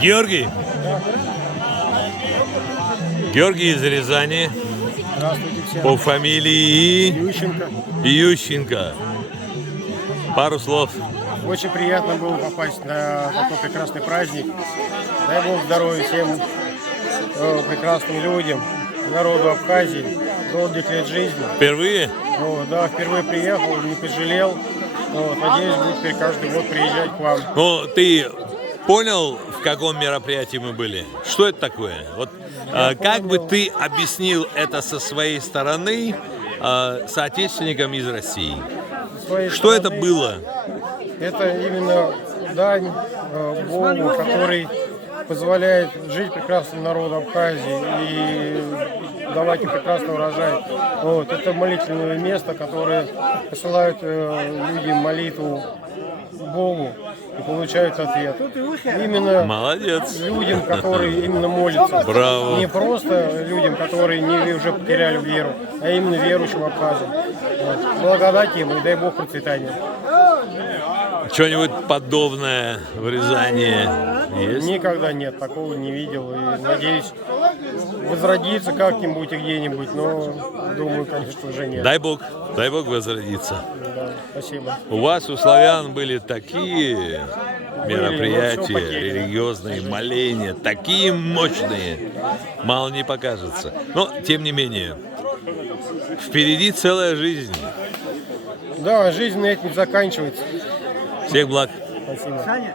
Георгий. Георгий из Рязани. Здравствуйте всем. По фамилии Ющенко. Ющенко. Пару слов. Очень приятно было попасть на такой прекрасный праздник. Дай Бог здоровья всем прекрасным людям, народу Абхазии, долгих лет жизни. Впервые? Да, впервые приехал, не пожалел. Надеюсь, буду теперь каждый год приезжать к вам. Ну, ты понял, в каком мероприятии мы были? Что это такое? Вот как бы ты объяснил это со своей стороны соотечественникам из России? Что это было? Это именно дань Богу, который позволяет жить прекрасному народу Абхазии и давать им прекрасный урожай. Это молитвенное место, которое посылают люди молитву Богу и получают ответ. Именно Молодец. людям, которые именно молятся. Браво. Не просто людям, которые уже потеряли веру, а именно верующим абхазам. Благодать им и дай Бог процветания. Что-нибудь подобное в Рязани есть? Никогда нет, такого не видел. И надеюсь, возродиться как-нибудь и где-нибудь, но думаю, конечно, уже нет. Дай Бог возродиться. Да, спасибо. У вас, у славян, были такие мероприятия, но всё потеряно. религиозные моления, такие мощные, мало не покажется. Но, тем не менее, впереди целая жизнь. Да, жизнь на этом не заканчивается. Всех благ. Спасибо.